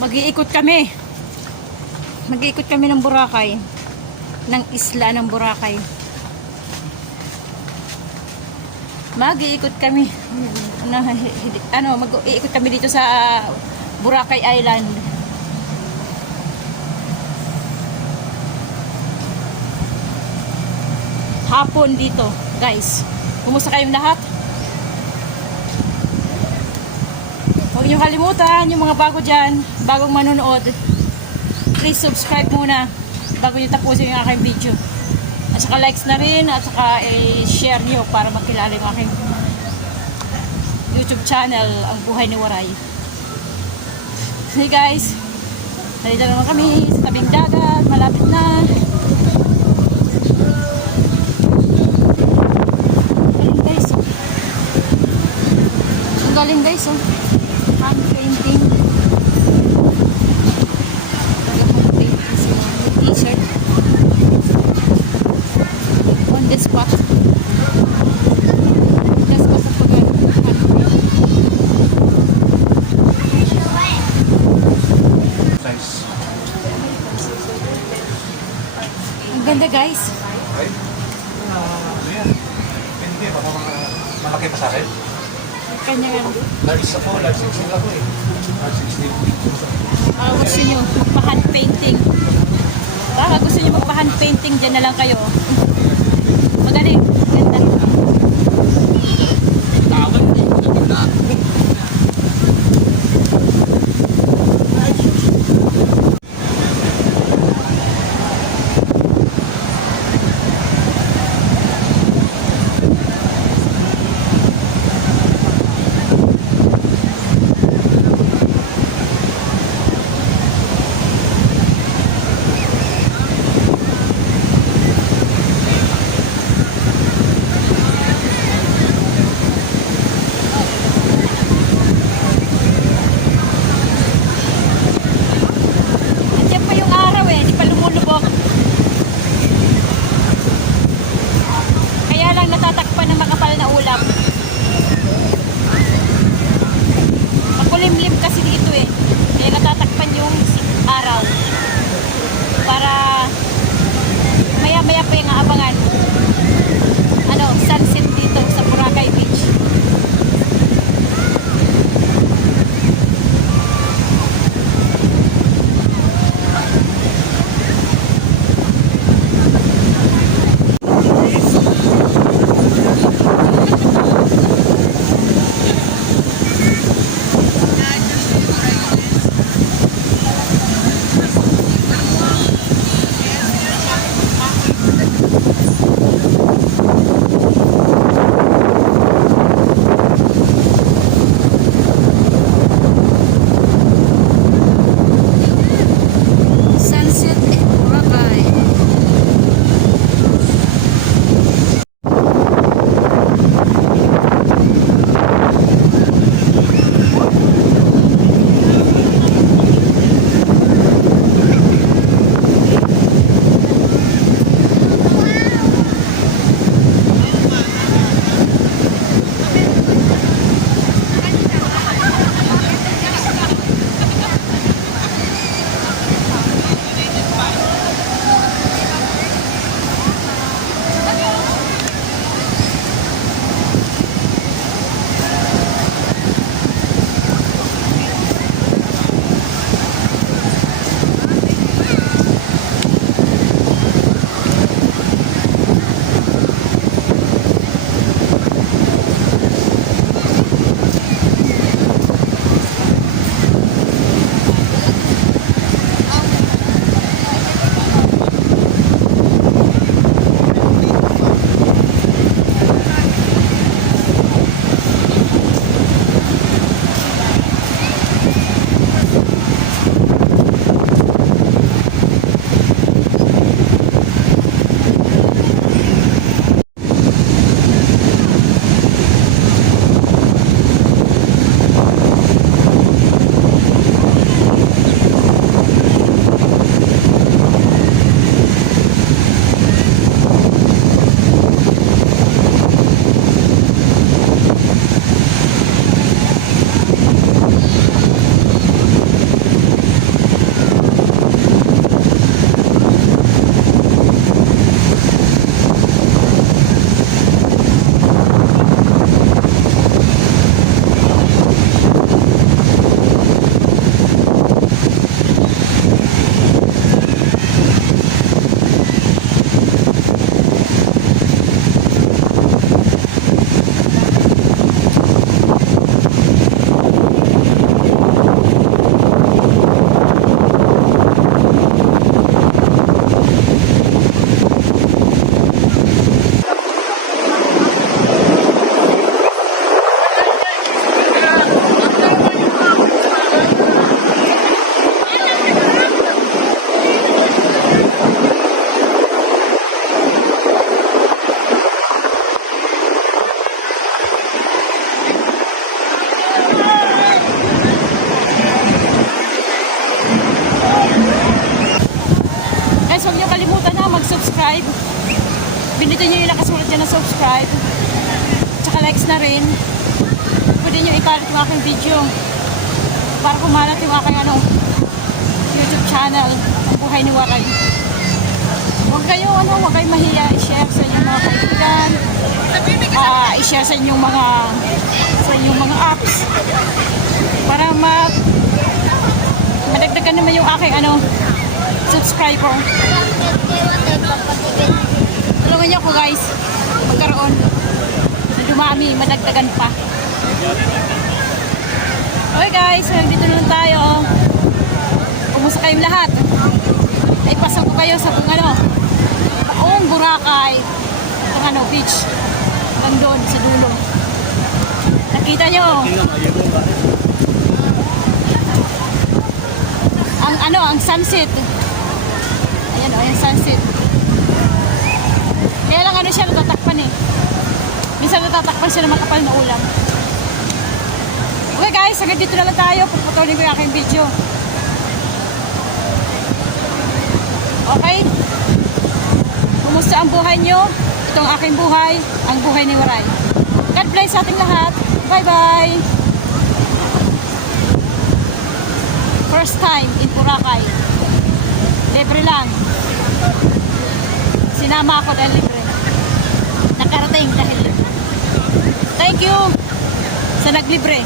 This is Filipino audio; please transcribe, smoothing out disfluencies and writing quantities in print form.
Mag-iikot kami. Mag-iikot kami ng Boracay. Ng isla ng Boracay. Mag-iikot kami. Mag-iikot kami dito sa Boracay Island. Hapon dito, guys. Kumusta kayong lahat? Huwag niyo kalimutan, yung mga bago dyan, bagong manonood, please subscribe muna bago niyo tapusin yung aking video. At saka likes na rin, at saka share niyo para makilala yung aking YouTube channel, Ang Buhay ni Waray. Hey guys, nandito naman kami sa tabing dagat, malapit na. Ang galing guys, oh. Hand painting. Hand painting sila. T-shirt. On the spot. Just ko sa pag-hand painting. Ang ganda guys. Hindi, baka malaki pa sa akin. Kanya nga. Large ako, large 16 ako eh. Large 16. Gusto nyo magpa-hand painting. Baka gusto nyo magpa-hand painting, dyan na lang kayo. Magaling. Ganda. Tawag din. Ganda. huwag niyo kalimutan na mag-subscribe. Pinutin niyo yung nakasulat dyan na subscribe. Tsaka likes na rin. Pwede niyo ikalat yung aking video para kumalat yung aking YouTube channel, Ang Buhay ni Waray. Huwag kayong mahiya i-share sa inyong mga kaibigan, i-share sa inyong mga apps para madagdagan naman yung aking subscriber. Tulungan niyo ako guys, magkaroon na dumami, madagdagan pa. Okay guys, nandito na lang tayo. Kumusta kayong lahat? Ay pasok ko kayo sa buong Boracay, itong beach, doon sa dulo. Nakita nyo ang sunset. Ayan yung sunset. Kaya lang siya natatakpan eh. Minsan natatakpan siya ng makapal na ulam. Okay guys, hanggang dito na lang tayo. Puputulin ko yung aking video. Okay? Kumusta ang buhay nyo? Itong aking buhay, ang buhay ni Waray. God bless sa ating lahat. Bye-bye! First time in Boracay. Libre lang. Sinama ako dahil libre. Nakarating dahil libre. Thank you sa naglibre.